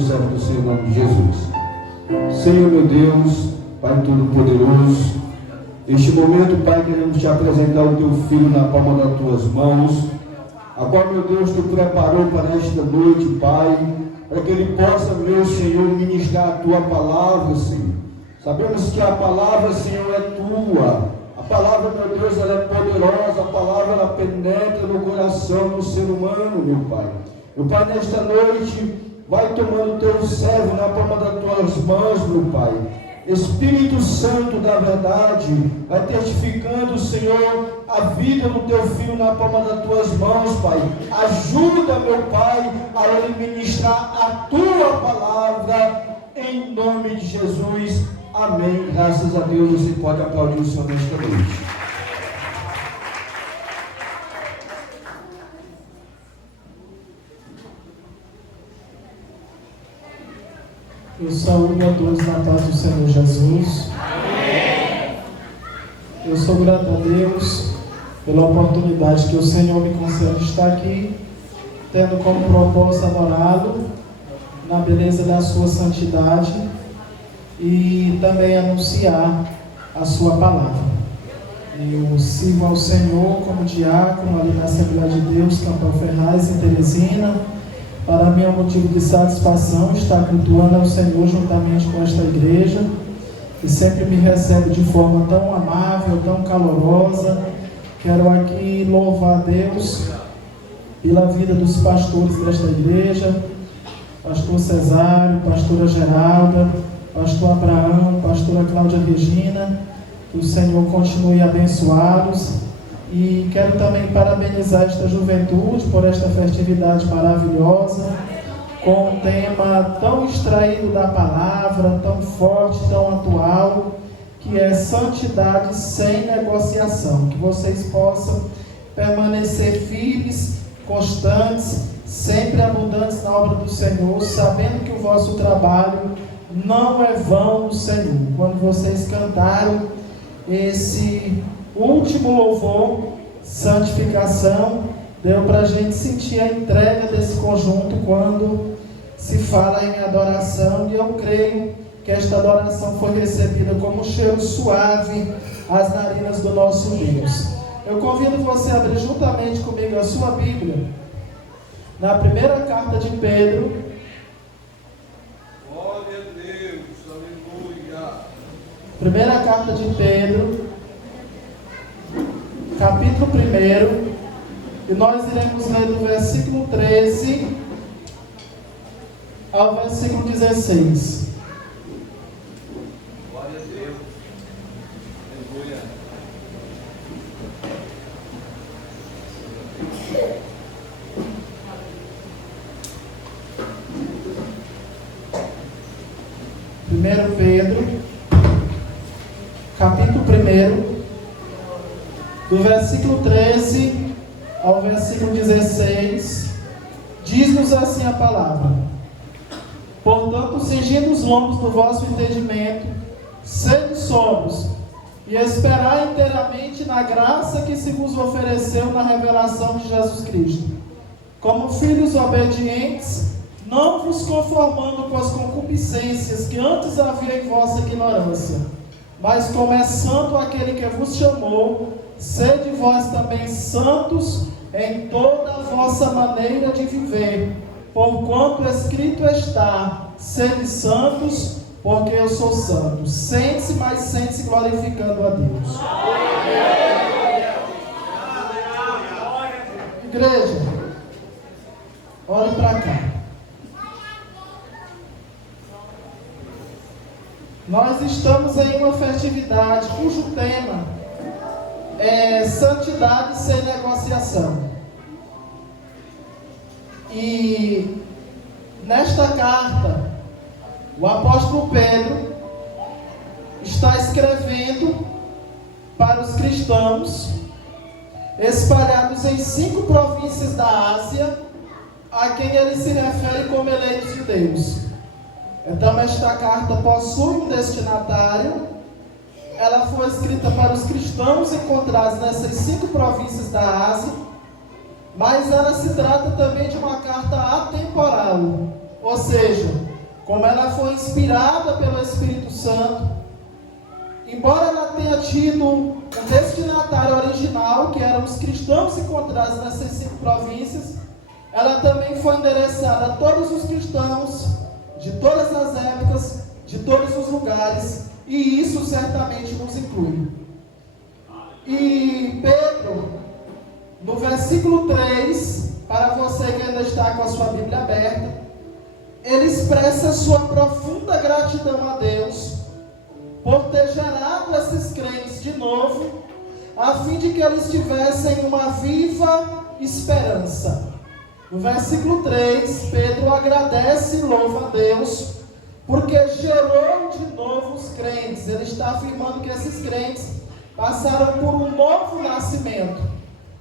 servo do Senhor, em nome de Jesus. Senhor, meu Deus, Pai Todo-Poderoso, neste momento, Pai, queremos te apresentar o teu filho na palma das tuas mãos, a qual, meu Deus, tu preparou para esta noite, Pai, para que ele possa, meu Senhor, ministrar a tua palavra, Senhor. Sabemos que a palavra, Senhor, é tua. A palavra, meu Deus, ela é poderosa. A palavra, ela penetra no coração do ser humano, meu Pai. Meu Pai, nesta noite, vai tomando o teu servo na palma das tuas mãos, meu Pai. Espírito Santo da verdade, vai testificando, Senhor, a vida do teu filho na palma das tuas mãos, Pai. Ajuda, meu Pai, a ele ministrar a tua palavra, em nome de Jesus. Amém. Graças a Deus. Você pode aplaudir o Senhor nesta noite. Eu saúdo a todos na paz do Senhor Jesus. Amém. Eu sou grato a Deus pela oportunidade que o Senhor me concede de estar aqui, tendo como propósito adorá-lo na beleza da sua santidade e também anunciar a sua palavra. Eu sirvo ao Senhor como diácono ali na Assembleia de Deus, Campão Ferraz, em Teresina. Para mim é um motivo de satisfação estar cultuando ao Senhor juntamente com esta igreja, que sempre me recebe de forma tão amável, tão calorosa. Quero aqui louvar a Deus pela vida dos pastores desta igreja, pastor Cesário, pastora Geralda, pastor Abraão, pastora Cláudia Regina. Que o Senhor continue a abençoá-los. E quero também parabenizar esta juventude por esta festividade maravilhosa, com um tema tão extraído da palavra, tão forte, tão atual, que é santidade sem negociação. Que vocês possam permanecer firmes, constantes, sempre abundantes na obra do Senhor, sabendo que o vosso trabalho não é vão no Senhor. Quando vocês cantaram esse último louvor, santificação, deu para a gente sentir a entrega desse conjunto quando se fala em adoração, e eu creio que esta adoração foi recebida como um cheiro suave às narinas do nosso Deus. Eu convido você a abrir juntamente comigo a sua Bíblia na primeira carta de Pedro. Glória a Deus, aleluia. Primeira carta de Pedro, capítulo 1, e nós iremos ler do versículo 13 ao versículo 16. Glória a Deus, aleluia. Primeiro Pedro, capítulo 1, do versículo 13 ao versículo 16, diz-nos assim a palavra: portanto, cingindo os lombos do vosso entendimento, sede sóbrios, e esperai inteiramente na graça que se vos ofereceu na revelação de Jesus Cristo. Como filhos obedientes, não vos conformando com as concupiscências que antes havia em vossa ignorância, mas começando aquele que vos chamou, sede vós também santos em toda a vossa maneira de viver, porquanto escrito está: sede santos, porque eu sou santo. Sente-se, mas sente-se glorificando a Deus. Igreja, olhe para cá. Nós estamos em uma festividade cujo tema é santidade sem negociação. E nesta carta, o apóstolo Pedro está escrevendo para os cristãos espalhados em 5 províncias da Ásia, a quem ele se refere como eleitos de Deus. Então esta carta possui um destinatário. Ela foi escrita para os cristãos encontrados nessas 5 províncias da Ásia, mas ela se trata também de uma carta atemporal, ou seja, como ela foi inspirada pelo Espírito Santo, embora ela tenha tido um destinatário original, que eram os cristãos encontrados nessas 5 províncias, ela também foi endereçada a todos os cristãos de todas as épocas, de todos os lugares, e isso certamente nos inclui. E Pedro, no versículo 3, para você que ainda está com a sua Bíblia aberta, ele expressa sua profunda gratidão a Deus por ter gerado esses crentes de novo, a fim de que eles tivessem uma viva esperança. No versículo 3, Pedro agradece e louva a Deus, porque gerou de novo os crentes. Ele está afirmando que esses crentes passaram por um novo nascimento,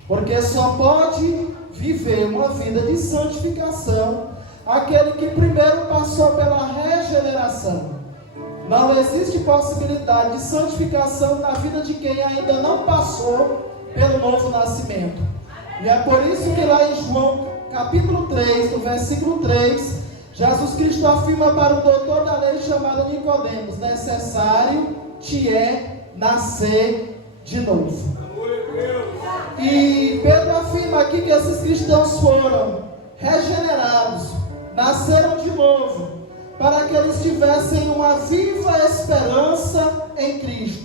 porque só pode viver uma vida de santificação aquele que primeiro passou pela regeneração. Não existe possibilidade de santificação na vida de quem ainda não passou pelo novo nascimento. E é por isso que lá em João capítulo 3, no versículo 3, Jesus Cristo afirma para o doutor da lei chamado Nicodemos: necessário te é nascer de novo. E Pedro afirma aqui que esses cristãos foram regenerados, nasceram de novo, para que eles tivessem uma viva esperança em Cristo.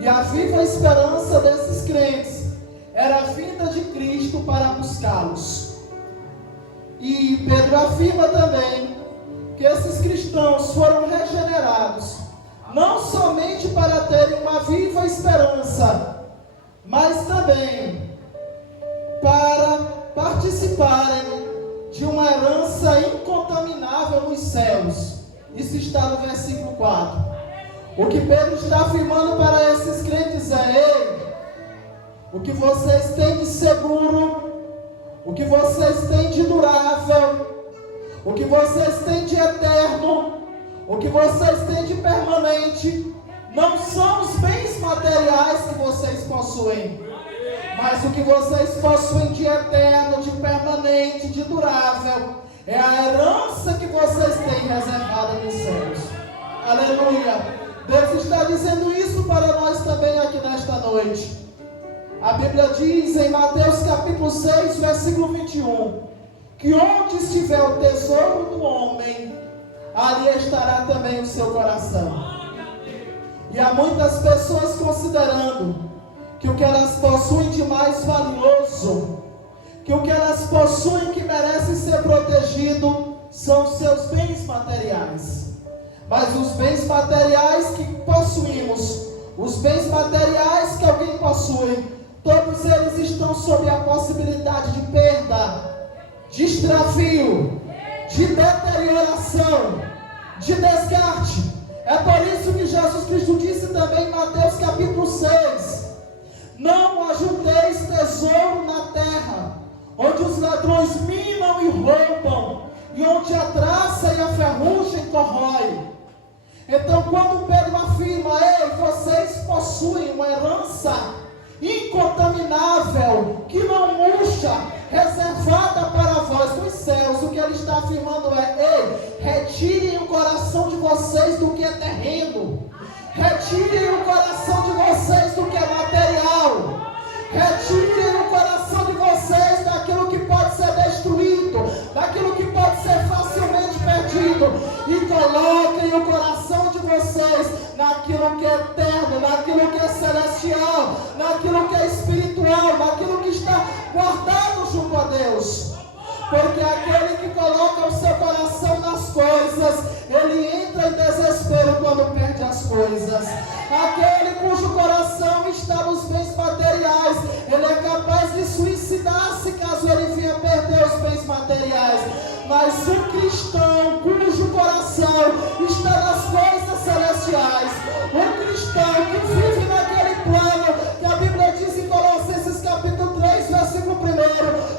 E a viva esperança desses crentes era a vinda de Cristo para buscá-los. E Pedro afirma também que esses cristãos foram regenerados, não somente para terem uma viva esperança, mas também para participarem de uma herança incontaminável nos céus. Isso está no versículo 4. O que Pedro está afirmando para esses crentes é: ei, o que vocês têm de seguro, o que vocês têm de durável, o que vocês têm de eterno, o que vocês têm de permanente, não são os bens materiais que vocês possuem, mas o que vocês possuem de eterno, de permanente, de durável, é a herança que vocês têm reservada nos céus. Aleluia! Deus está dizendo isso para nós também aqui nesta noite. A Bíblia diz em Mateus capítulo 6, versículo 21, que onde estiver o tesouro do homem, ali estará também o seu coração. E há muitas pessoas considerando que o que elas possuem de mais valioso, que o que elas possuem que merece ser protegido, são os seus bens materiais. Mas os bens materiais que possuímos, os bens materiais que alguém possui, todos eles estão sob a possibilidade de perda, de extravio, de deterioração, de descarte. É por isso que Jesus Cristo disse também em Mateus capítulo 6, não ajunteis tesouro na terra, onde os ladrões minam e roubam, e onde a traça e a ferrugem corrói. Então, quando Pedro afirma: ei, vocês possuem uma herança incontaminável, que não murcha, reservada para vós nos céus, o que ele está afirmando é: ei, retirem o coração de vocês do que é terreno, retirem o coração de vocês do que é material, retirem o coração de vocês daquilo que pode ser destruído, daquilo que pode ser facilmente perdido, e coloquem o coração de vocês naquilo que é eterno, naquilo que é celestial, naquilo que é espiritual, naquilo que está guardado junto a Deus. Porque aquele que coloca o seu coração nas coisas, ele entra em desespero quando perde as coisas. Aquele cujo coração está nos bens materiais, ele é capaz de suicidar-se caso ele venha perder os bens materiais. Mas o cristão cujo coração está nas coisas celestiais, o cristão que vive naquele plano que a Bíblia diz em Colossenses capítulo 3, versículo 1,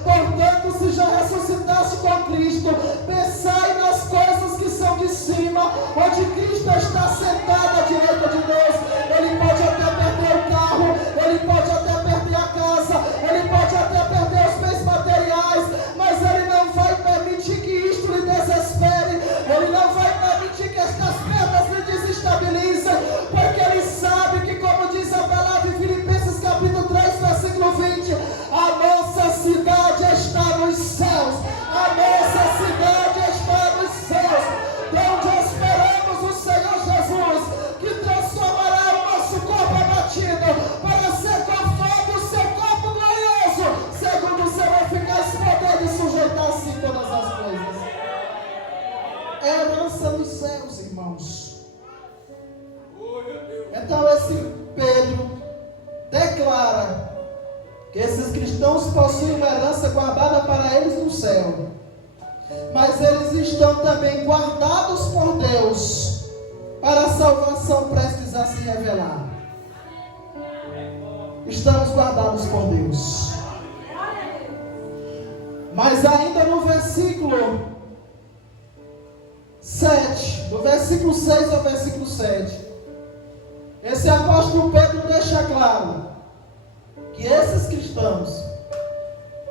portanto, se já ressuscitaste com Cristo, pensai nas coisas que são de cima, onde Cristo está sentado à direita de Deus. Ele pode até perder o carro, ele pode até perder a casa, ele pode até perder os bens materiais, mas ele não vai permitir que isto lhe desespere, ele não vai herança nos céus, irmãos. Então esse Pedro declara que esses cristãos possuem uma herança guardada para eles no céu, mas eles estão também guardados por Deus para a salvação prestes a se revelar. Estamos guardados por Deus. Mas ainda no versículo 7, do versículo 6 ao versículo 7, esse apóstolo Pedro deixa claro que esses cristãos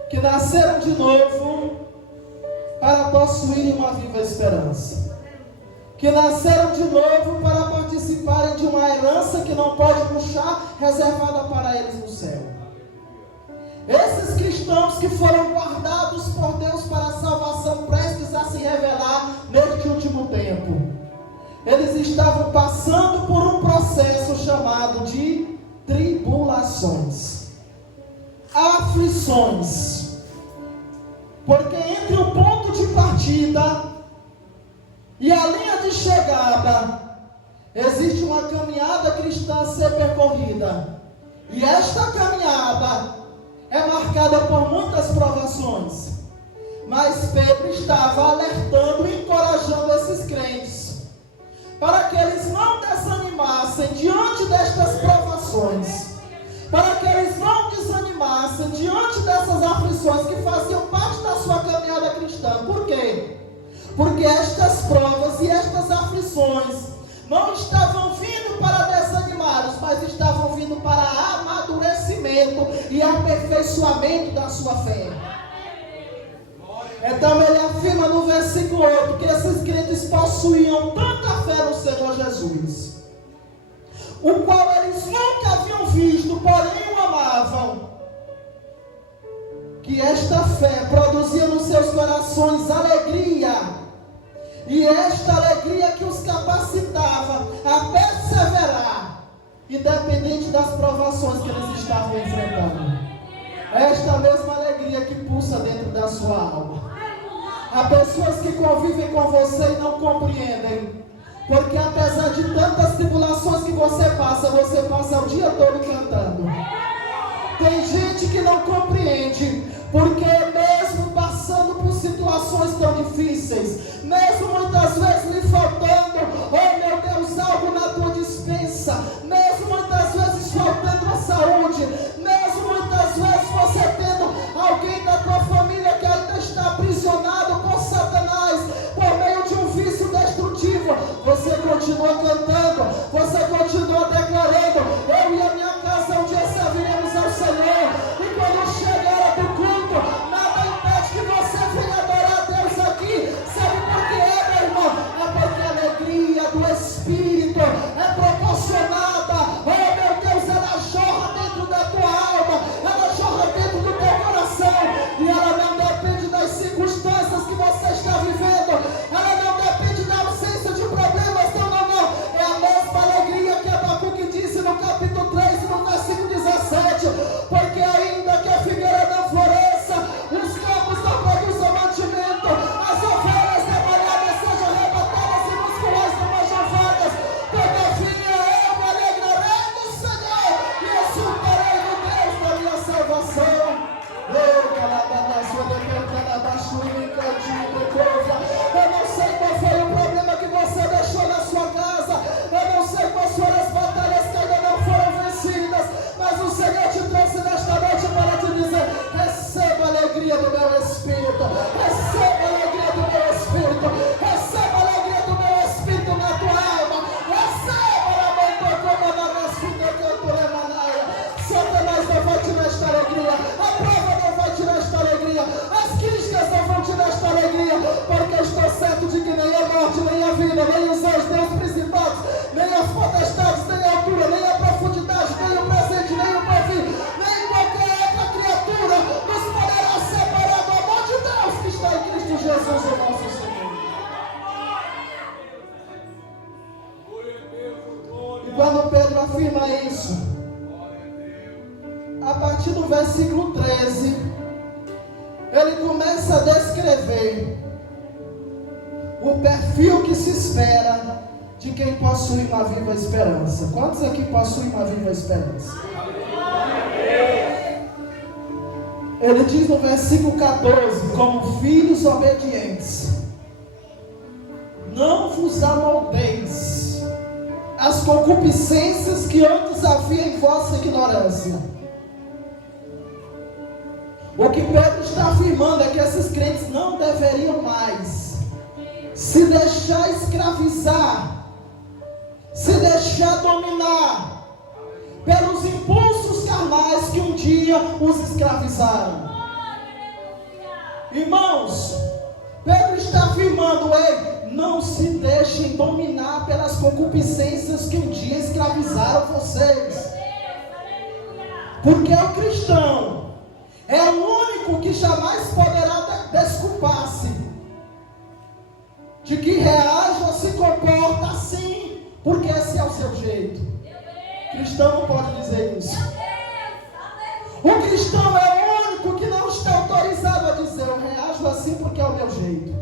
que nasceram de novo para possuírem uma viva esperança, que nasceram de novo para participarem de uma herança que não pode murchar, reservada para eles no céu. Esses cristãos que foram guardados por Deus para a salvação prestes a se revelar neste último tempo, eles estavam passando por um processo chamado de tribulações, aflições, porque entre o ponto de partida e a linha de chegada existe uma caminhada cristã a ser percorrida, e esta caminhada é marcada por muitas provações. Mas Pedro estava alertando e encorajando esses crentes para que eles não desanimassem diante destas provações, para que eles não desanimassem diante dessas aflições que faziam parte da sua caminhada cristã. Por quê? Porque estas provas e estas aflições não estavam vindo para desanimá-los, mas estavam vindo para amadurecimento e aperfeiçoamento da sua fé. Então ele afirma no versículo 8 que esses crentes possuíam tanta fé no Senhor Jesus, o qual eles nunca haviam visto, porém o amavam, que esta fé produzia nos seus corações alegria, e esta alegria que os capacitava a perseverar, independente das provações que eles estavam enfrentando. Esta mesma alegria que pulsa dentro da sua alma. Há pessoas que convivem com você e não compreendem, porque apesar de tantas tribulações que você passa o dia todo cantando. Tem gente que não compreende, porque mesmo passando por situações tão difíceis, mesmo muitas vezes lhe faltando, oh meu Deus, algo na tua dispensa, mesmo muitas vezes faltando a saúde, mesmo muitas vezes você tendo alguém da tua família que ainda está aprisionado por Satanás, por meio de um vício destrutivo, você continua cantando, você continua declarando: eu e a minha casa um dia serviremos ao Senhor. E quando chega a hora do culto, nada impede que você venha adorar a Deus aqui. Sabe por que é, meu irmão? É porque a alegria do Espírito é proporcionada, oh meu Deus, ela jorra dentro da tua alma, ela jorra dentro do teu coração, e ela não depende das circunstâncias que você está vivendo, ela não depende da ausência de problemas, não, é a mesma alegria que Abacuque disse no capítulo 3, no versículo 17, porque ainda que a figueira não floresça, os campos não produzam mantimento, as ovelhas trabalhadas sejam arrebatadas e nos currais não hajam vagas, todavia eu me alegrarei no Senhor e exultarei no Deus da minha salvação. Eu não sei qual foi o problema que você deixou na sua casa, eu não sei quais foram as batalhas que ainda não foram vencidas, mas o Senhor te trouxe nesta noite para te dizer: receba a alegria do meu Espírito, receba a alegria do meu Espírito, receba a alegria do meu Espírito na tua alma, receba a mão como na minha vida que eu tô emanaia. Satanás não vai tirar esta alegria, a prova não vai tirar esta alegria, as críticas não vão tirar esta alegria, porque eu estou certo de que nem a morte, nem a vida, nem os anjos, nem os principados, nem as potestades, nem a altura, nem a profundidade, nem o presente, nem o porvir, nem qualquer outra criatura nos poderá separar do amor de Deus que está em Cristo Jesus, o nosso Senhor. E quando Pedro afirma isso, a partir do versículo 13, ele começa a descrever o o perfil que se espera de quem possui uma viva esperança. Quantos aqui possuem uma viva esperança? Ele diz no versículo 14: como filhos obedientes, não vos amoldeis as concupiscências que antes havia em vossa ignorância. O que Pedro está afirmando é que esses crentes não deveriam mais se deixar escravizar, se deixar dominar pelos impulsos carnais que um dia os escravizaram. Irmãos, Pedro está afirmando: ei, não se deixem dominar pelas concupiscências que um dia escravizaram vocês. Porque o cristão é o único que jamais poderá desculpar-se de que reage ou se comporta assim, porque esse é o seu jeito. O cristão não pode dizer isso. O cristão é o único que não está autorizado a dizer: eu reajo assim porque é o meu jeito,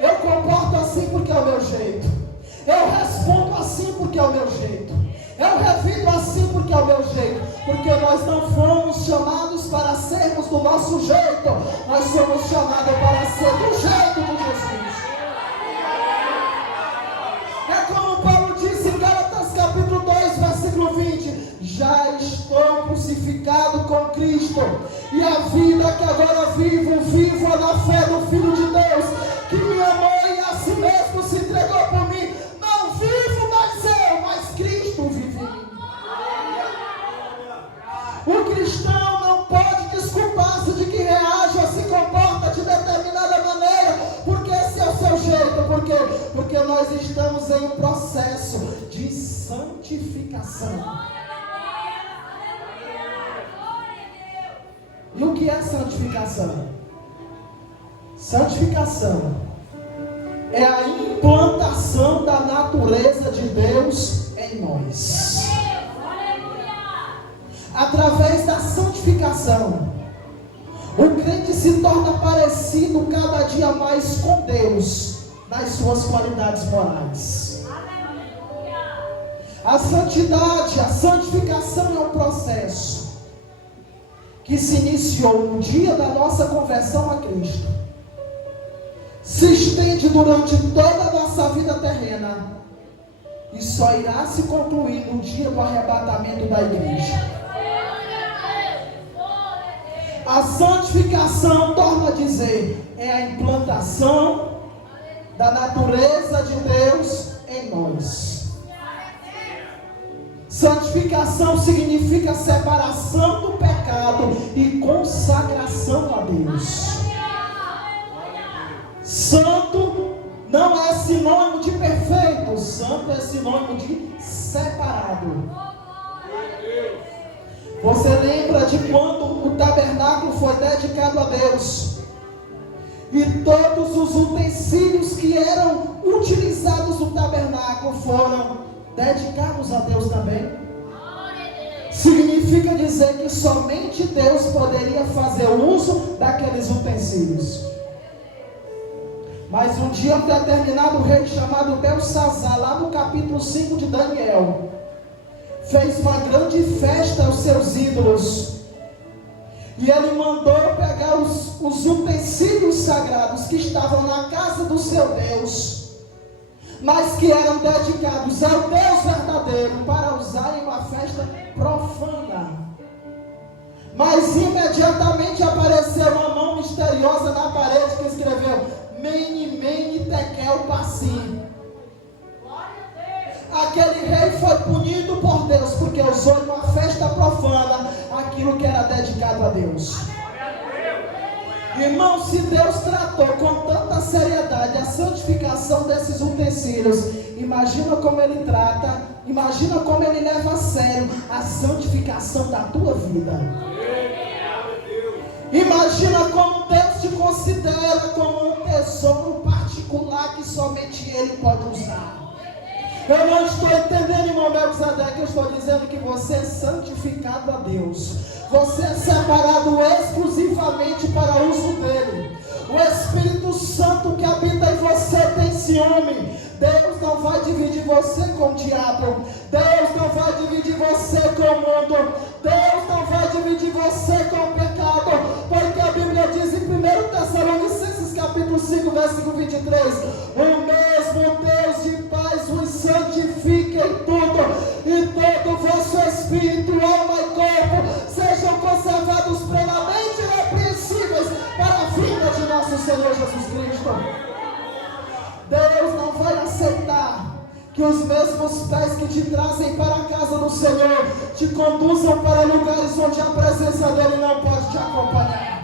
eu comporto assim porque é o meu jeito, eu respondo assim porque é o meu jeito, eu revido assim porque é o meu jeito. Porque nós não fomos chamados para sermos do nosso jeito, nós somos chamados para ser do jeito de Jesus. É como Paulo disse em Gálatas capítulo 2, versículo 20: já estou crucificado com Cristo, e a vida que agora vivo, vivo na fé do Filho de Deus, que me amou e a si mesmo se entregou por mim. Não vivo mais eu, mas Cristo vive em mim. O cristão não pode desculpar-se de que reage ou se comporta de determinada maneira, porque esse é o seu jeito. Por quê? Porque nós estamos em um processo de santificação. E o que é santificação? Santificação é a implantação da natureza de Deus em nós. Através da santificação, o crente se torna parecido cada dia mais com Deus, nas suas qualidades morais. A santidade, a santificação é um processo que se iniciou no dia da nossa conversão a Cristo, se estende durante toda a nossa vida terrena e só irá se concluir no dia do arrebatamento da igreja. A santificação, torna a dizer, é a implantação da natureza de Deus em nós. Santificação significa separação do pecado e consagração a Deus. Santo não é sinônimo de perfeito, santo é sinônimo de separado. Você lembra de quando o tabernáculo foi dedicado a Deus? E todos os utensílios que eram utilizados no tabernáculo foram dedicados a Deus também? Significa dizer que somente Deus poderia fazer uso daqueles utensílios. Mas um dia um determinado rei chamado Belsazar, lá no capítulo 5 de Daniel, fez uma grande festa aos seus ídolos, e ele mandou pegar os utensílios sagrados que estavam na casa do seu Deus, mas que eram dedicados ao Deus verdadeiro, para usar em uma festa profana. Mas imediatamente apareceu uma mão misteriosa na parede que escreveu: Mene, Mene, Tekel, Parsim. Aquele rei foi punido por Deus, porque usou em uma festa profana aquilo que era dedicado a Deus. Irmão, se Deus tratou com tanta seriedade a santificação desses utensílios, imagina como Ele trata, imagina como Ele leva a sério a santificação da tua vida. Imagina como Deus te considera como um tesouro particular que somente Ele pode usar. Eu não estou entendendo, irmão Melquisedeque, eu estou dizendo que você é santificado a Deus. Você é separado exclusivamente para o uso dele. O Espírito Santo que habita em você tem ciúme. Deus não vai dividir você com o diabo. Deus não vai dividir você com o mundo. Deus não vai dividir você com o pecado. Porque a Bíblia diz em 1 Tessalonicenses capítulo 5, versículo 23: o mesmo Deus de paz vos santifique em tudo, e todo o vosso espírito, alma e corpo sejam conservados plenamente irrepreensíveis para a vinda de nosso Senhor Jesus Cristo. Deus não vai aceitar que os mesmos pés que te trazem para a casa do Senhor te conduzam para lugares onde a presença dele não pode te acompanhar.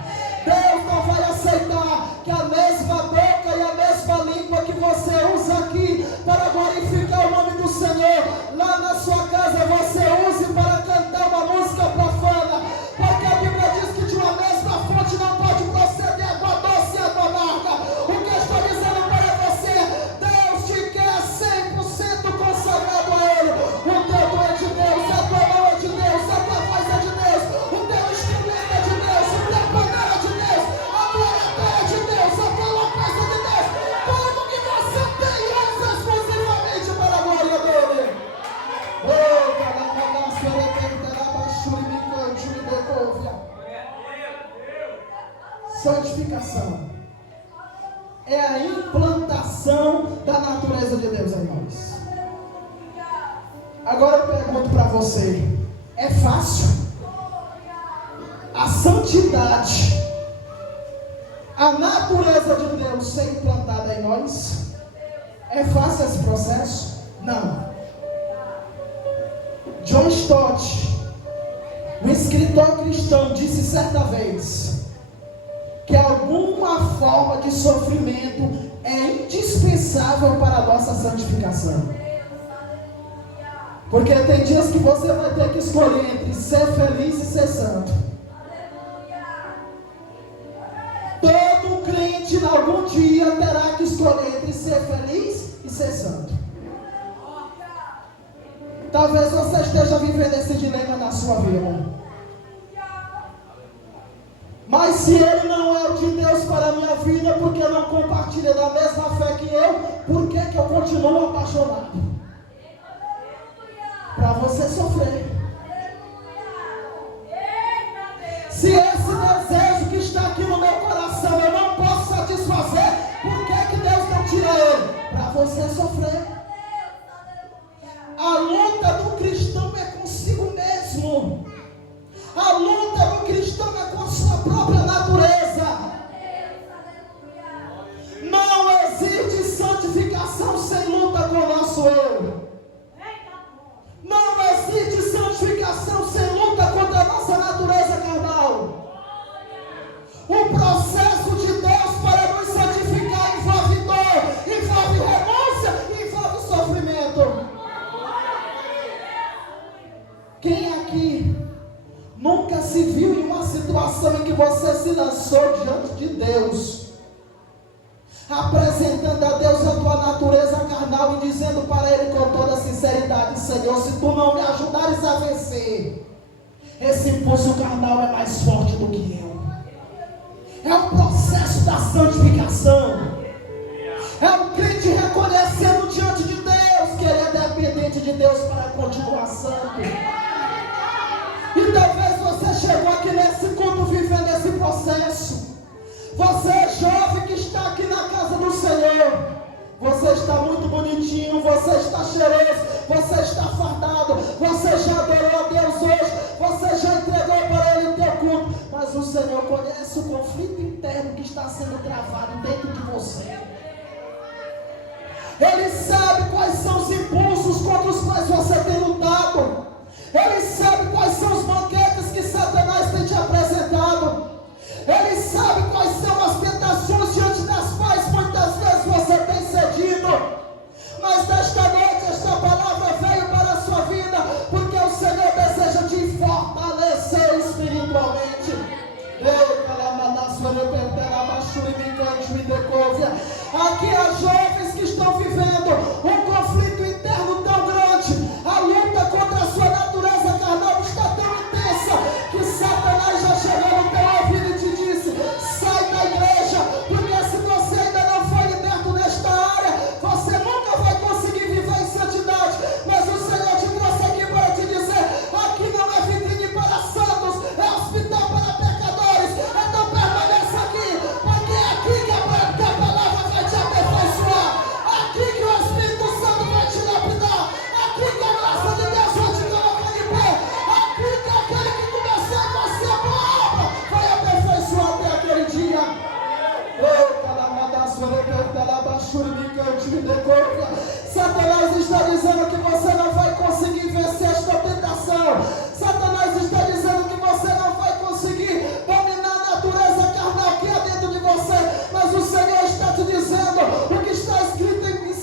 Deus não vai aceitar que a mesma boca e a mesma língua que você usa aqui para glorificar o nome do Senhor, lá na sua casa você use para cantar uma música profana, porque a Bíblia diz que de uma mesma fonte não pode proceder água doce e água amarga. O que eu estou dizendo para você, Deus te quer 100% consagrado a Ele. O teu dom é de Deus, a tua mão é de Deus, a tua voz é de Deus, o teu instrumento é de Deus, o teu panela é de Deus, a tua oratória é de Deus, a tua loucura é de Deus. Tudo que você tem usa exclusivamente para a glória dele. Santificação é a implantação da natureza de Deus em nós. Agora eu pergunto para você: é fácil a santidade, a natureza de Deus ser implantada em nós? É fácil esse processo? Não. John Stott, um escritor cristão, disse certa vez que alguma forma de sofrimento é indispensável para a nossa santificação. Porque tem dias que você vai ter que escolher entre ser feliz e ser santo. Todo crente, em algum dia, terá que escolher entre ser feliz e ser santo. Talvez você esteja vivendo esse dilema na sua vida. Mas se ele não é o de Deus para a minha vida, porque não compartilha da mesma fé que eu, por que eu continuo apaixonado? Para você sofrer. Se esse desejo que está aqui no meu coração eu não posso satisfazer, por que Deus não tira ele? Para você sofrer. A luta do cristão é consigo mesmo. A luta do cristão é com a sua própria natureza. Não existe santificação sem luta com o nosso eu. Não existe santificação sem luta contra a nossa natureza carnal. O processo de Deus para nos santificar envolve dor, envolve renúncia, envolve sofrimento. Quem aqui nunca se viu em uma situação em que você se lançou diante de Deus, apresentando a Deus a tua natureza carnal e dizendo para Ele com toda sinceridade: Senhor, se Tu não me ajudares a vencer, esse impulso carnal é mais forte do que eu. É o processo da santificação. É o crente reconhecendo diante de Deus que ele é dependente de Deus para continuar santo. E talvez você chegou aqui nesse culto vivendo esse processo. Você é jovem que está aqui na casa do Senhor. Você está muito bonitinho, você está cheiroso, você está fardado, você já adorou a Deus hoje, você já entregou para Ele o teu culto. Mas o Senhor conhece o conflito interno que está sendo travado dentro de você. Ele sabe quais são os impulsos contra os quais você tem lutado. Ele sabe quais são os banquetes que Satanás tem te apresentado. Ele sabe quais são as tentações diante das quais muitas vezes você tem cedido. Mas nesta noite esta palavra veio para a sua vida, porque o Senhor deseja te fortalecer espiritualmente. Aqui há jovens que estão vivendo um conflito interno tão grande. A luta contra a sua natureza carnal está tão intensa que Satanás já chegou no teu ouvido e te disse: sai da igreja, Satanás está dizendo que você não vai conseguir vencer esta tentação. Satanás está dizendo que você não vai conseguir dominar a natureza carnal que há dentro de você. Mas o Senhor está te dizendo o que está escrito em 2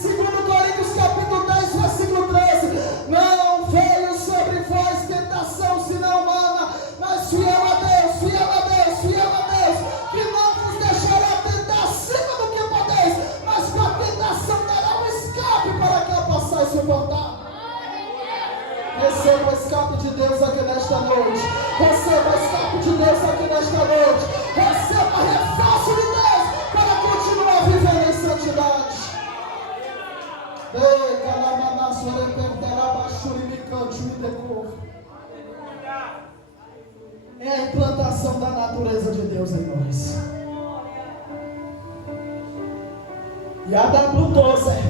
Coríntios capítulo 10, versículo 13. Não veio sobre vós tentação senão humana, mas fiel a Deus, fiel a Deus, fiel a Deus, que não vos deixará tentar acima do que podeis, mas com a tentação dará um escape para que a possais suportar. Receba o escape de Deus aqui nesta noite. Receba o escape de Deus aqui nesta noite. Receba reforço de Deus para continuar vivendo em santidade. É a implantação da natureza de Deus em nós. E A.W. Tozer,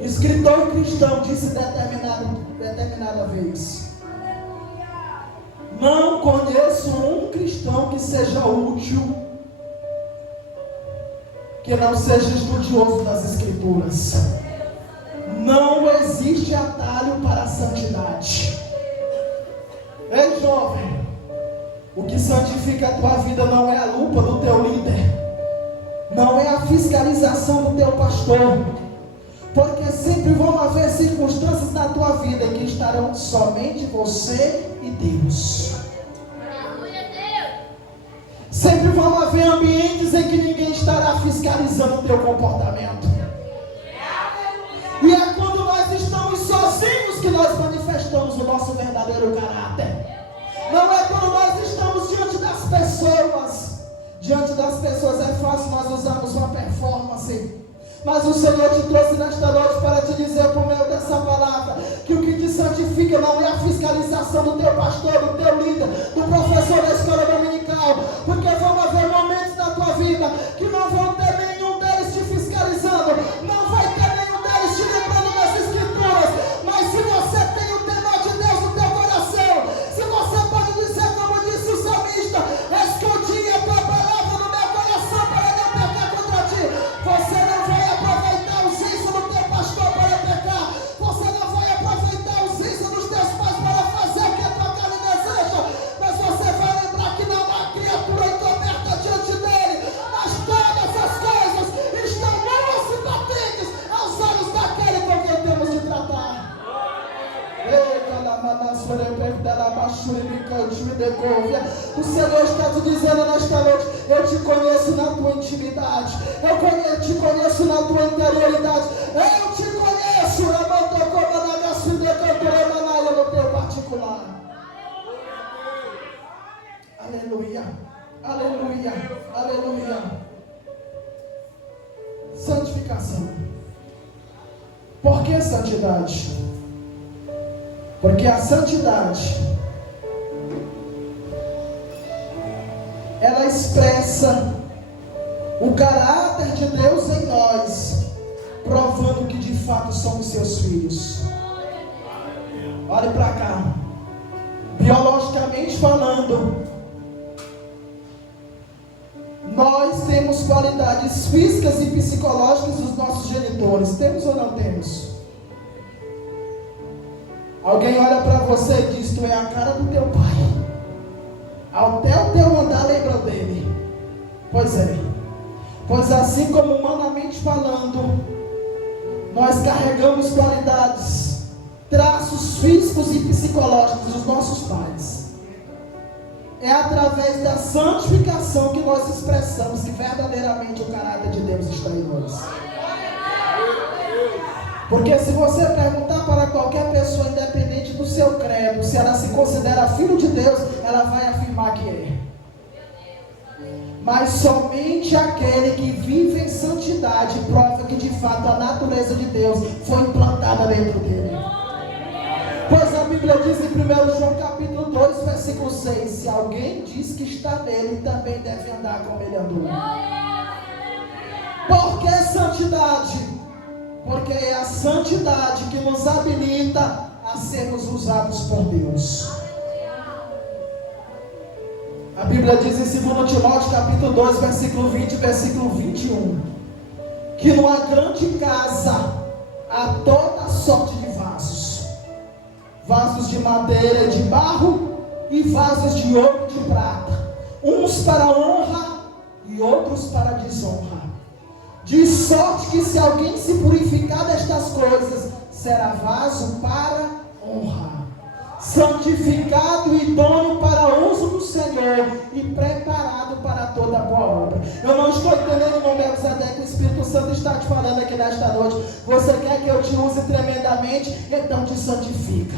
escritor cristão, disse determinada vez: não conheço um cristão que seja útil, que não seja estudioso das Escrituras. Não existe atalho para a santidade. Ei, jovem, o que santifica a tua vida não é a lupa do teu líder, não é a fiscalização do teu pastor, porque sempre vão haver circunstâncias na tua vida em que estarão somente você e Deus. Sempre vão haver ambientes em que ninguém estará fiscalizando o teu comportamento. E é quando nós estamos sozinhos que nós manifestamos o nosso verdadeiro caráter. Não é quando nós estamos diante das pessoas. Diante das pessoas é fácil nós usarmos uma performance. Mas o Senhor te trouxe nesta noite para te dizer por meio dessa palavra que o que te santifica não é a fiscalização do teu pastor, do teu líder, do professor da escola dominical. Porque vão haver momentos na tua vida que não vão ter nenhum deles te fiscalizando, não vai ter nenhum deles te lembrando das Escrituras. Mas se você tem o temor de Deus no teu coração, se você pode dizer como disse o salmista: escondi a tua palavra no meu coração para não pecar contra ti, você não vai aproveitar os ensinos do teu pastor para pecar, você não vai aproveitar os ensinos dos teus pais para fazer o que a tua carne deseja, mas você vai lembrar que não há criatura encoberta diante dele, mas todas as coisas estão nuas e patentes aos olhos daquele com quem temos de tratar. O Senhor está te dizendo nesta noite: eu te conheço na tua intimidade, eu te conheço na tua interioridade, eu te conheço no teu particular. Aleluia, aleluia, aleluia. Santificação. Por que santidade? Porque a santidade, ela expressa o caráter de Deus em nós, provando que de fato somos seus filhos. Olhe para cá. Biologicamente falando, nós temos qualidades físicas e psicológicas dos nossos genitores. Temos ou não temos? Alguém olha para você e diz: tu é a cara do teu pai. Até o teu andar lembra dele. Pois é. Pois assim como humanamente falando, nós carregamos qualidades, traços físicos e psicológicos dos nossos pais. É através da santificação que nós expressamos que verdadeiramente o caráter de Deus está em nós. Porque se você perguntar para qualquer pessoa, independente do seu credo, se ela se considera filho de Deus, ela vai afirmar que é. Mas somente aquele que vive em santidade prova que de fato a natureza de Deus foi implantada dentro dele. Pois a Bíblia diz em 1 João capítulo 2, versículo 6: se alguém diz que está nele, também deve andar como ele andou. Por que santidade? Porque é a santidade que nos habilita a sermos usados por Deus. A Bíblia diz em 2 Timóteo capítulo 2, versículo 20 e versículo 21: que numa grande casa há toda sorte de vasos. Vasos de madeira e de barro e vasos de ouro e de prata. Uns para honra e outros para desonra. De sorte que se alguém se purificar destas coisas, será vaso para honra, santificado e idôneo para uso do Senhor e preparado para toda boa obra. Eu não estou entendendo, irmão Melquisedeque, o Espírito Santo está te falando aqui nesta noite. Você quer que eu te use tremendamente? Então te santifica.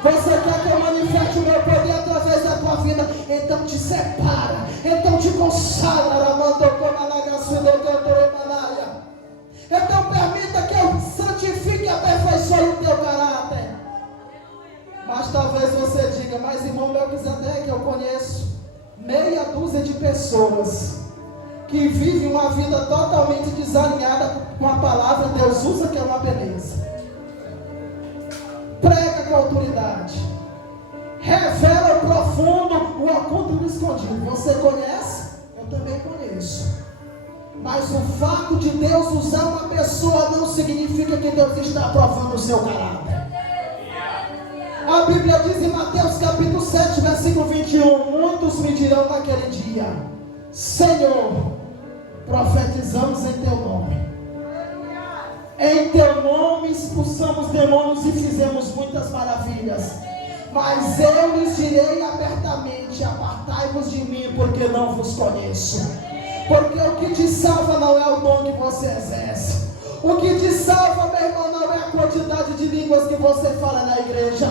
Você quer que eu manifeste o meu poder através da tua vida? Então te separa, então te consagra. Então permita que eu santifique e aperfeiçoe o teu caráter. Mas talvez você diga, mas irmão Melquisedeque, eu conheço meia dúzia de pessoas que vivem uma vida totalmente desalinhada com a palavra. Deus usa, que é uma beleza. Prega com autoridade, revela o profundo, o oculto e o escondido. Você conhece? Eu também conheço. Mas o fato de Deus usar uma pessoa não significa que Deus está aprovando o seu caráter. A Bíblia diz em Mateus capítulo 7, versículo 21, muitos me dirão naquele dia, Senhor, profetizamos em teu nome. Em teu nome expulsamos demônios e fizemos muitas maravilhas. Mas eu lhes direi abertamente, apartai-vos de mim, porque não vos conheço. Porque o que te salva não é o dom que você exerce. O que te salva, meu irmão, não é a quantidade de línguas que você fala na igreja.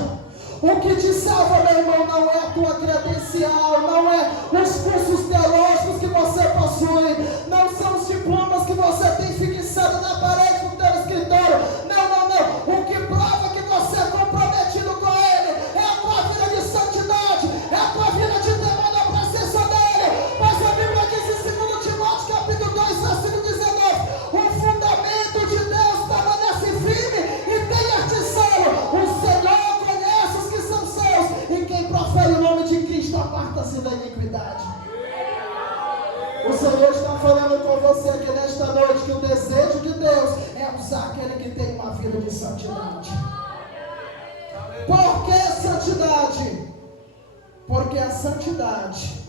O que te salva, meu irmão, não é a tua credencial, não é os cursos teológicos que você possui, não são os diplomas que você tem fixado na parede do teu escritório. Não, não, não. O que prova que você é comprometido com Ele é a tua vida de santidade, é a tua vida de temor na presença dEle. Mas a Bíblia diz em 2 Timóteo capítulo 2, versículo 19, o fundamento de Deus permanece firme e tem este selo: o Senhor conhece os que são seus, e quem profere o nome de Cristo aparta-se da iniquidade. O Senhor está falando com você aqui nesta noite que o desejo de Deus é usar aquele que tem uma vida de santidade. Por que santidade? Porque a santidade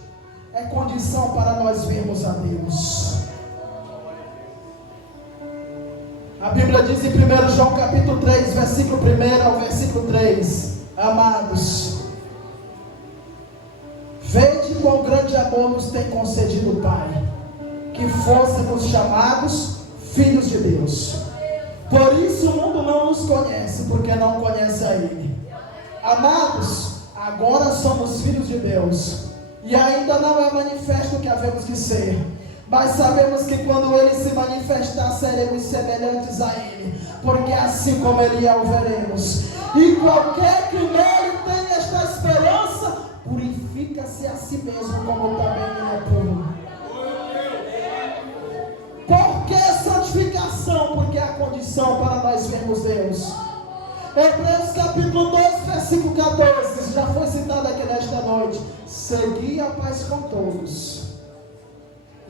é condição para nós vermos a Deus. A Bíblia diz em 1 João capítulo 3, versículo 1 ao versículo 3, amados, vede quão grande amor nos tem concedido o Pai, que fôssemos chamados filhos de Deus. Por isso o mundo não nos conhece, porque não conhece a Ele. Amados, agora somos filhos de Deus, e ainda não é manifesto o que havemos de ser, mas sabemos que quando Ele se manifestar, seremos semelhantes a Ele, porque assim como Ele é, o veremos. E qualquer que nele tem esta esperança, purifica-se a si mesmo, como também Ele é puro. Por que santificação? Porque é a condição para nós vermos Deus. Hebreus capítulo 2, versículo 14, já foi citado aqui nesta noite. Segui a paz com todos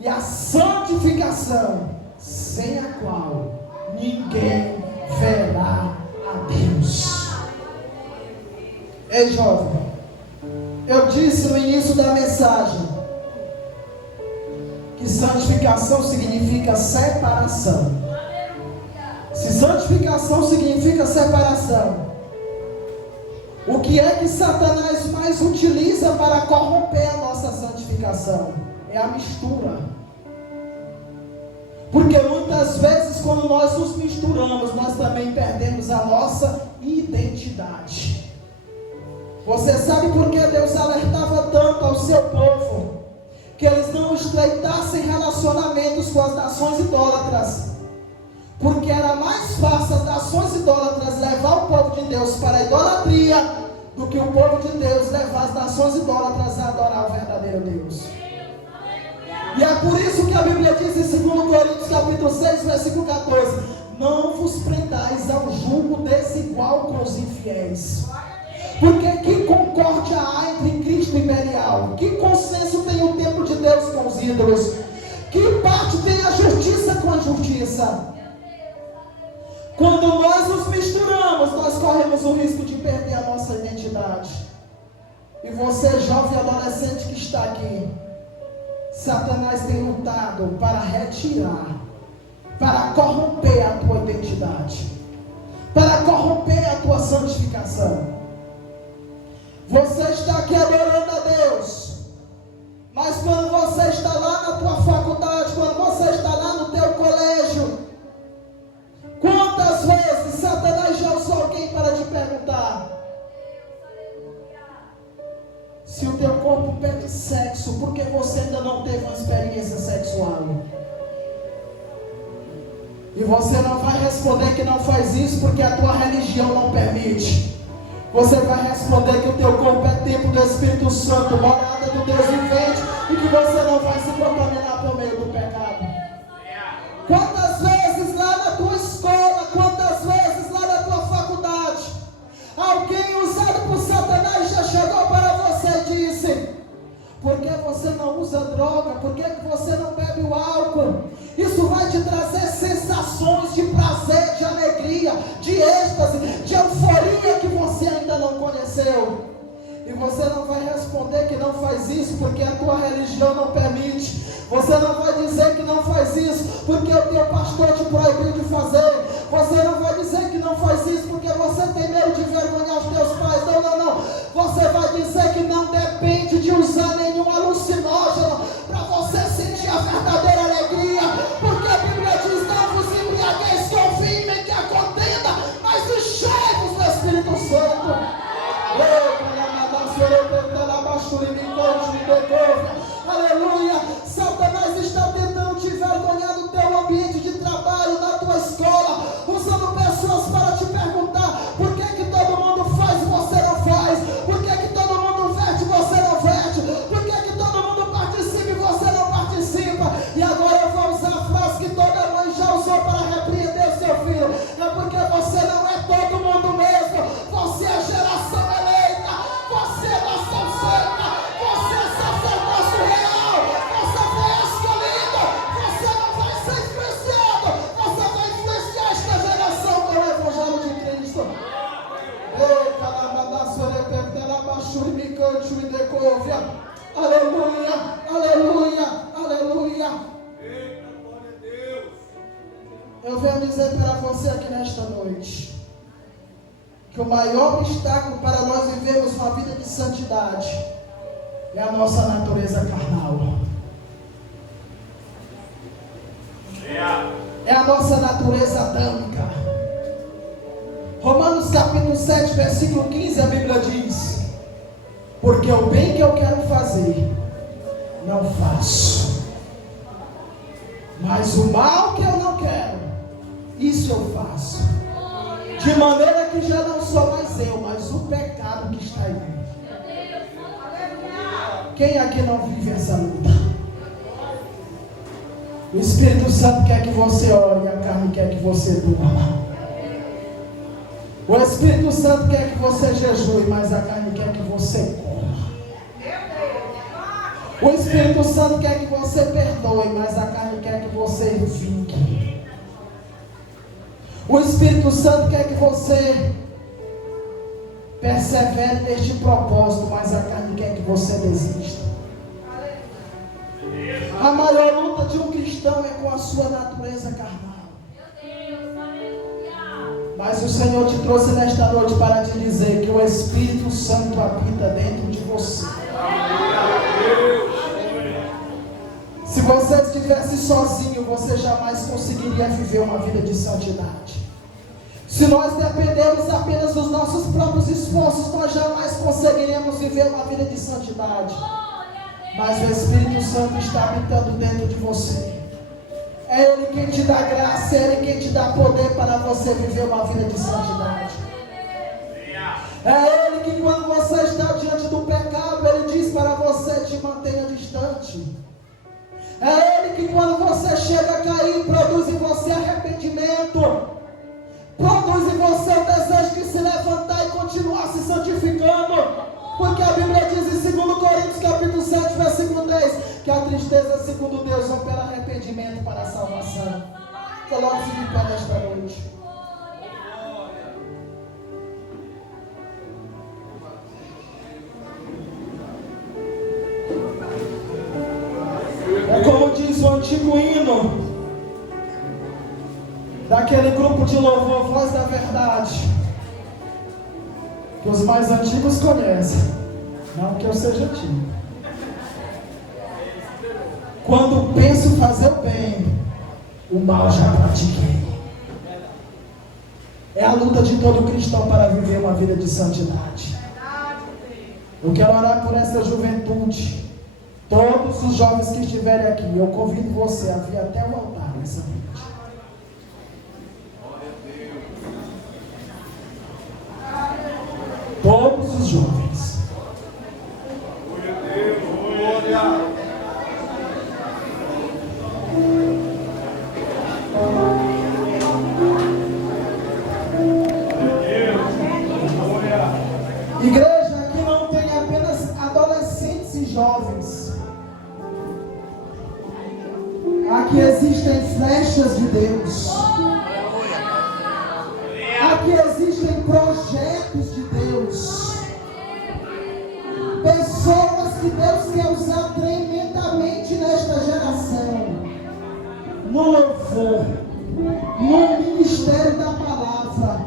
e a santificação, sem a qual ninguém verá a Deus. Ei, jovem, eu disse no início da mensagem que santificação significa separação. Se santificação significa separação, o que é que Satanás mais utiliza para corromper a nossa santificação? É a mistura. Porque muitas vezes quando nós nos misturamos, nós também perdemos a nossa identidade. Você sabe por que Deus alertava tanto ao seu povo que eles não estreitassem relacionamentos com as nações idólatras? Porque era mais fácil as nações idólatras levar o povo de Deus para a idolatria do que o povo de Deus levar as nações idólatras a adorar o verdadeiro Deus. E é por isso que a Bíblia diz em 2 Coríntios capítulo 6, versículo 14: não vos prendais ao jugo desigual com os infiéis. Porque que concórdia há entre Cristo e Belial? Que consenso tem o templo de Deus com os ídolos? Que parte tem a justiça com a justiça? Quando nós nos misturamos, nós corremos o risco de perder a nossa identidade. E você, jovem adolescente que está aqui, Satanás tem lutado para retirar, para corromper a tua identidade, para corromper a tua santificação. Você está aqui adorando a Deus, mas quando você está lá na tua faculdade, quando você está lá no teu colégio, quantas vezes Satanás já usou alguém para te perguntar se o teu corpo pede sexo, porque você ainda não teve uma experiência sexual? E você não vai responder que não faz isso porque a tua religião não permite. Você vai responder que o teu corpo é templo do Espírito Santo, morada do Deus vivente, e que você não vai se contaminar por meio do pecado. Quantas vezes lá na tua escola, quantas vezes lá na tua faculdade, alguém usado por Satanás já chegou para você e disse: por que você não usa droga? Por que você não bebe o álcool? Isso vai te trazer sensações de prazer, de alegria, de êxtase, de euforia que você ainda não conheceu. E você não vai responder que não faz isso porque a tua religião não permite. Você não vai dizer que não faz isso porque o teu pastor te proibiu de fazer. Você não vai dizer que não faz isso porque você tem medo de envergonhar os teus pais. Não, não, não. Você vai dizer que não depende de usar nenhum alucinógeno para você sentir a verdadeira alegria. Porque a Bíblia diz: não vos embriagueis com vinho em que a contenda, mas enchei-vos do Espírito Santo. Aleluia. Satanás está tentando te envergonhar no teu ambiente de trabalho, na tua escola, usando pessoas para te perguntar por que todo mundo faz e você não faz, por que todo mundo veste e você não veste, por que todo mundo participa e você não participa. E agora eu vou usar a frase que toda mãe já usou para repreender o seu filho: é porque você não é todo mundo mesmo, você é geração eleita, você é nação santa, você é sacerdócio real, você foi escolhido, você não vai ser influenciado, você vai influenciar esta geração com o Evangelho de Cristo. Aleluia, aleluia, aleluia. Eu venho dizer para você aqui nesta noite que o maior obstáculo para nós vivermos uma vida de santidade é a nossa natureza carnal. É a nossa natureza adâmica. Romanos capítulo 7, versículo 15, a Bíblia diz: porque o bem que eu quero fazer, não faço, mas o mal que eu não quero, isso eu faço. De maneira que já não sou mais eu, mas o pecado que está em mim. Quem aqui não vive essa luta? O Espírito Santo quer que você ore e a carne quer que você durma. O Espírito Santo quer que você jejue, mas a carne quer que você coma. O Espírito Santo quer que você perdoe, mas a carne quer que você vingue. O Espírito Santo quer que você persevere neste propósito, mas a carne quer que você desista. A maior luta de um cristão é com a sua natureza carnal. Mas o Senhor te trouxe nesta noite para te dizer que o Espírito Santo habita dentro de você. Se você estivesse sozinho, você jamais conseguiria viver uma vida de santidade. Se nós dependermos apenas dos nossos próprios esforços, nós jamais conseguiríamos viver uma vida de santidade. Mas o Espírito Santo está habitando dentro de você. É Ele quem te dá graça, é Ele quem te dá poder para você viver uma vida de santidade. É Ele que, quando você está diante do pecado, Ele diz para você: te mantenha distante. É Ele que, quando você chega a cair, produz em você arrependimento, produz em você o desejo de se levantar e continuar se santificando. Porque a Bíblia diz em 2 Coríntios capítulo 7, versículo 10, que a tristeza, segundo Deus, opera arrependimento para a salvação. Coloque-se de pé nesta noite. É como diz o antigo hino daquele grupo de louvor, Voz da Verdade, que os mais antigos conhecem, não que eu seja antigo. Quando penso fazer o bem, o mal já pratiquei. É a luta de todo cristão para viver uma vida de santidade. Eu quero orar por essa juventude. Todos os jovens que estiverem aqui, eu convido você a vir até o altar nessa noite. Todos os jovens. Igreja, aqui não tem apenas adolescentes e jovens. Aqui existem flechas de Deus. Aqui existem projetos de Deus. Pessoas que Deus quer usar tremendamente nesta geração. No louvor, no ministério da palavra,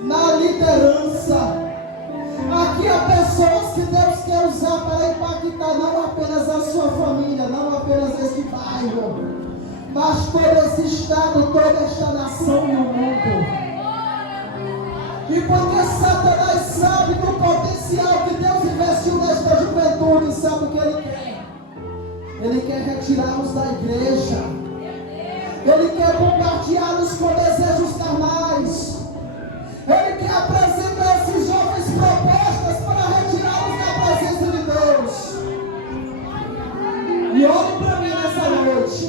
na liderança. Aqui há pessoas que Deus quer usar para impactar não apenas a sua família, não apenas este bairro, mas todo esse estado, toda esta nação e o mundo. E porque Satanás sabe do potencial que Deus investiu nesta juventude, sabe o que ele quer? Ele quer retirá-los da igreja. Ele quer bombardeá-los com desejos carnais. Ele quer apresentar a esses jovens propostas para retirá-los da presença de Deus. E olhe para mim nessa noite.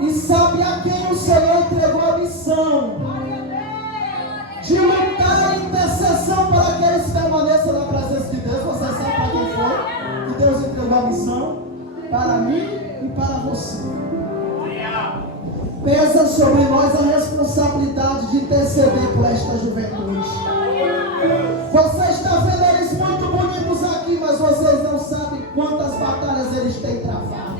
E sabe a quem o Senhor entregou a missão de lutar em intercessão para que eles permaneçam na presença de Deus? Você sabe para quem foi que Deus entregou a missão? Para mim e para você. Pesa sobre nós a responsabilidade de interceder por esta juventude. Você está vendo eles muito bonitos aqui, mas vocês não sabem quantas batalhas eles têm travado.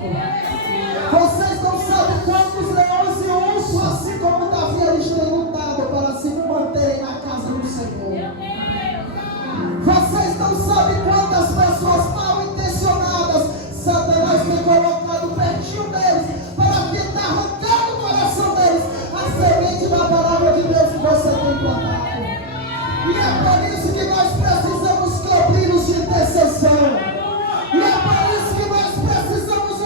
Vocês não sabem quantos leões e ursos, assim como Davi, eles têm lutado para se manterem na casa do Senhor. Vocês não sabem quantas pessoas mal intencionadas Satanás tem colocado pertinho deles para tentar arrancar do coração deles a semente da palavra de Deus que você tem plantado. E é por isso que nós precisamos cobrir-nos de intercessão. E é por isso que nós precisamos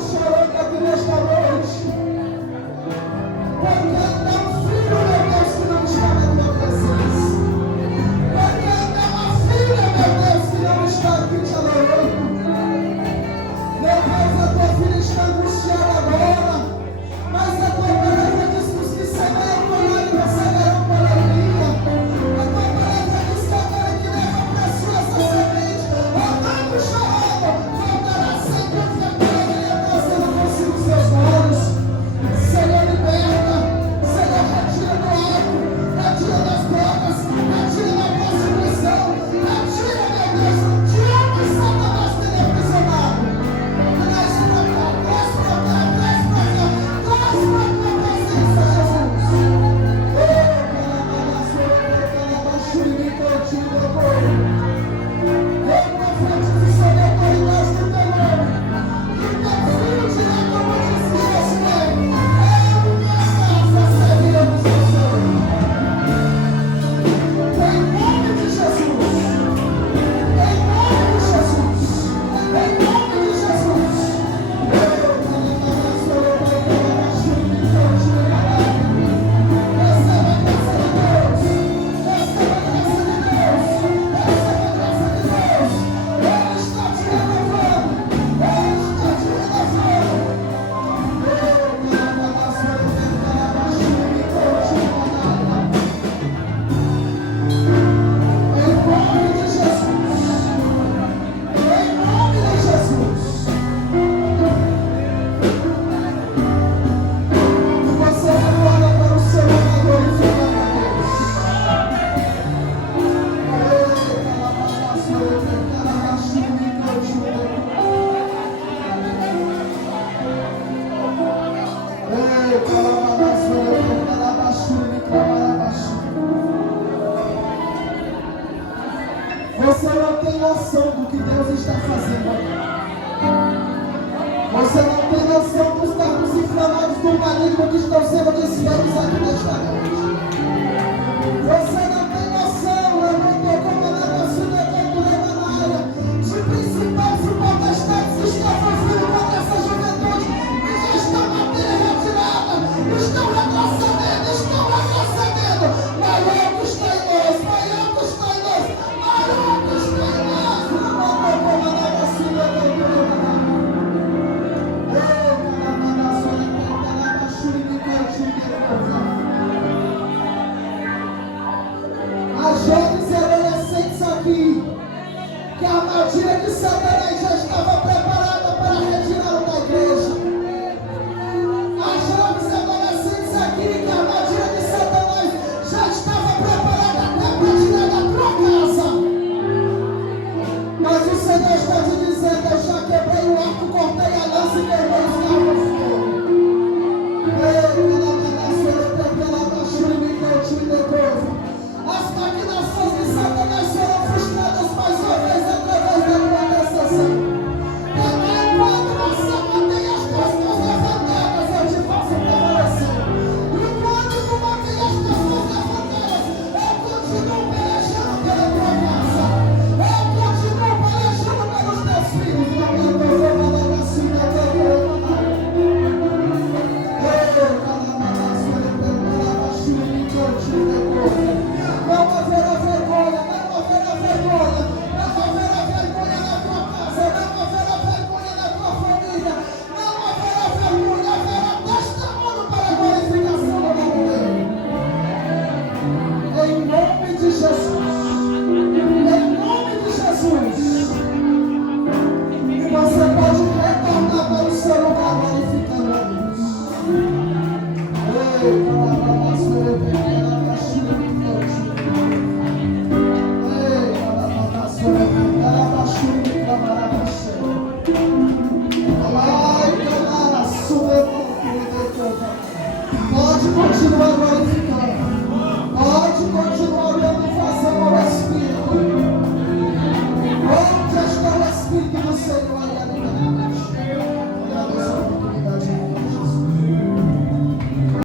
chorando aqui nesta noite. Porque é um filho, meu Deus, que não está na tua presença. Porque é uma filha, meu Deus, que não está aqui te adorando. Meu Deus, a tua filha está angustiada agora. Mas a tua palavra diz que os que semeam por lágrimas semearão por alegria. A tua palavra diz que aquele que leva para a sua essa semente, andando chorando, voltará sempre a ter alegria trazendo consigo seus olhos. Senhor, liberta. Senhor, retira do alto, retira das portas, retira da prostituição, retira, meu Deus, tira o que Satanás tem aprisionado. Traz pra cá, traz pra cá, traz pra cá, traz pra tua presença, Jesus. Eu profetizo sobre a autoridade do teu nome. Que teu filho direto ao monte de Jerusalém. Eu e minha casa serviremos ao Senhor. Em nome de Jesus. Em nome de Jesus. Em nome de Jesus. Receba a graça de Deus. Receba a graça de Deus. Receba a graça de Deus. Ele está te renovando. Ele está te renovando. Em nome de Jesus. Em nome de Jesus. Você olha para o seu amador e fica para Deus. Você não tem noção do que Deus está fazendo aqui. Você não tem noção dos dardos inflamados do maligno que estão sendo desfeitos aqui nesta noite.